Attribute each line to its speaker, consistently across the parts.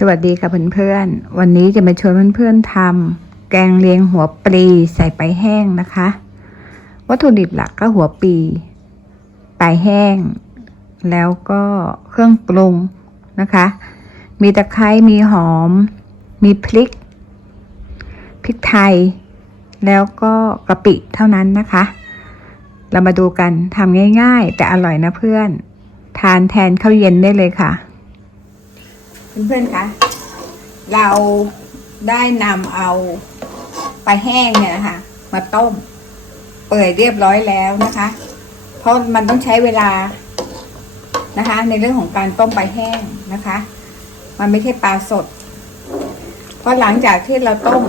Speaker 1: สวัสดีค่ะเพื่อนๆ วันนี้จะมาชวนเพื่อนๆทำแกงเลียงหัวปลีใส่ไปลาแห้งนะคะ วัตถุดิบหลักก็หัวปลีไปลาแห้ง แล้วก็เครื่องปรุงนะคะ มีตะไคร้มีหอม มีพริก พริกไทย แล้วก็กะปิเท่านั้นนะคะ เรามาดูกันทำง่ายๆ แต่อร่อยนะเพื่อน ทานแทนข้าวเย็นได้เลยค่ะ เพื่อนๆคะเราได้นำเอาปลาแห้งเนี่ยนะคะ มาต้ม เปื่อยเรียบร้อยแล้วนะคะ เพราะมันต้องใช้เวลานะคะ ในเรื่องของการต้มปลาแห้งนะคะ มันไม่ใช่ปลาสด เพราะหลังจากที่เราต้ม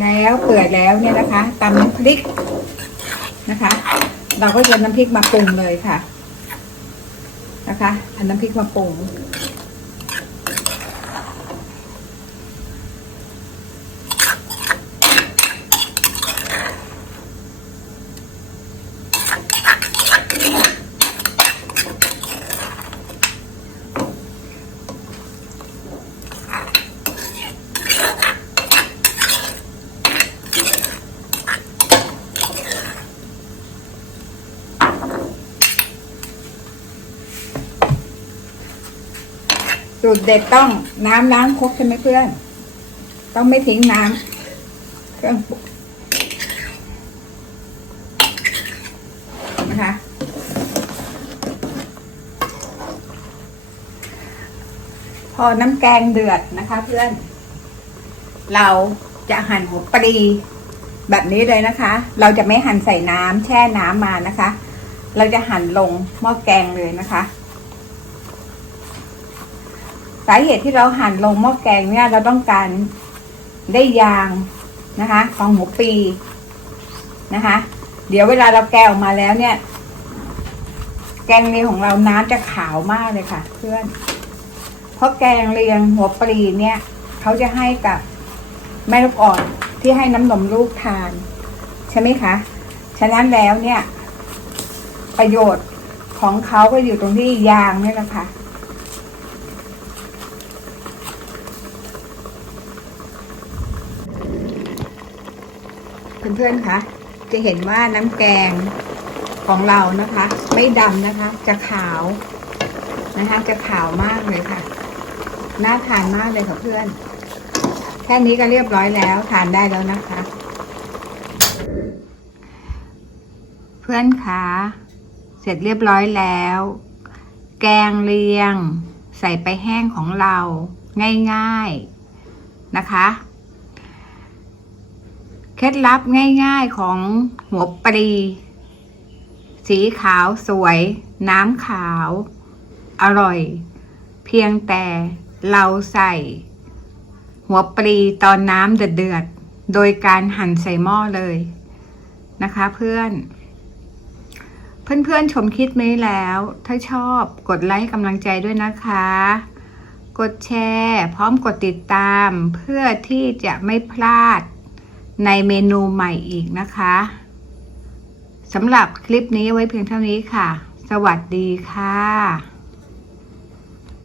Speaker 1: แล้วเปื่อยแล้วเนี่ยนะคะตำน้ำพริกนะคะ เราก็จะน้ำพริกมาปรุงเลยค่ะ นะคะเอาน้ำพริกมาปรุง สูตรเด็ดต้องน้ำล้างครกใช่ไหมเพื่อน ต้องไม่ทิ้งน้ำเครื่องปรุงนะคะพอน้ำแกงเดือดนะคะ เพื่อน เราจะหั่นหัวปลีแบบนี้เลยนะคะ เราจะไม่หั่นใส่น้ำแช่น้ำมานะคะ เราจะหั่นลงหม้อแกงเลยนะคะาเหตุที่เราหั่นลงหม้อแกงเนี่ย เราต้องการได้ยางนะคะของหัวปีนะคะ เดี๋ยวเวลาเราแกะออกมาแล้วเนี่ย แกงเลียงของเราน้ำจะขาวมากเลยค่ะ เพื่อน เพราะแกงเลียงหัวปลีเนี่ยเขาจะให้กับแม่ลูกอ่อนที่ให้น้ำนมลูกทาน ใช่ไหมคะ ฉะนั้นแล้วเนี่ย ประโยชน์ของเขาก็อยู่ตรงที่ยางนี่แหละค่ะ เพื่อนๆคะจะเห็นว่าน้ำแกงของเรานะคะ ไม่ดำนะคะ จะขาวนะคะ จะขาวมากเลยค่ะ น่าทานมากเลยค่ะเพื่อน แค่นี้ก็เรียบร้อยแล้วทานได้แล้วนะคะ เพื่อนคะเสร็จเรียบร้อยแล้ว แกงเลียง ใส่ไปแห้งของเราง่าย ๆนะคะ เคล็ดลับง่ายๆของหัวปลี สีขาวสวย น้ำขาว อร่อย เพียงแต่เราใส่ หัวปลีตอนน้ำเดือดๆโดยการหั่นใส่หม้อเลยนะคะเพื่อน เพื่อนๆชมคลิปนี้แล้ว ถ้าชอบกดไลค์กำลังใจด้วยนะคะ กดแชร์ พร้อมกดติดตามเพื่อที่จะไม่พลาด ในเมนูใหม่อีกนะคะสำหรับคลิปนี้ไว้เพียงเท่านี้ค่ะ สวัสดีค่ะ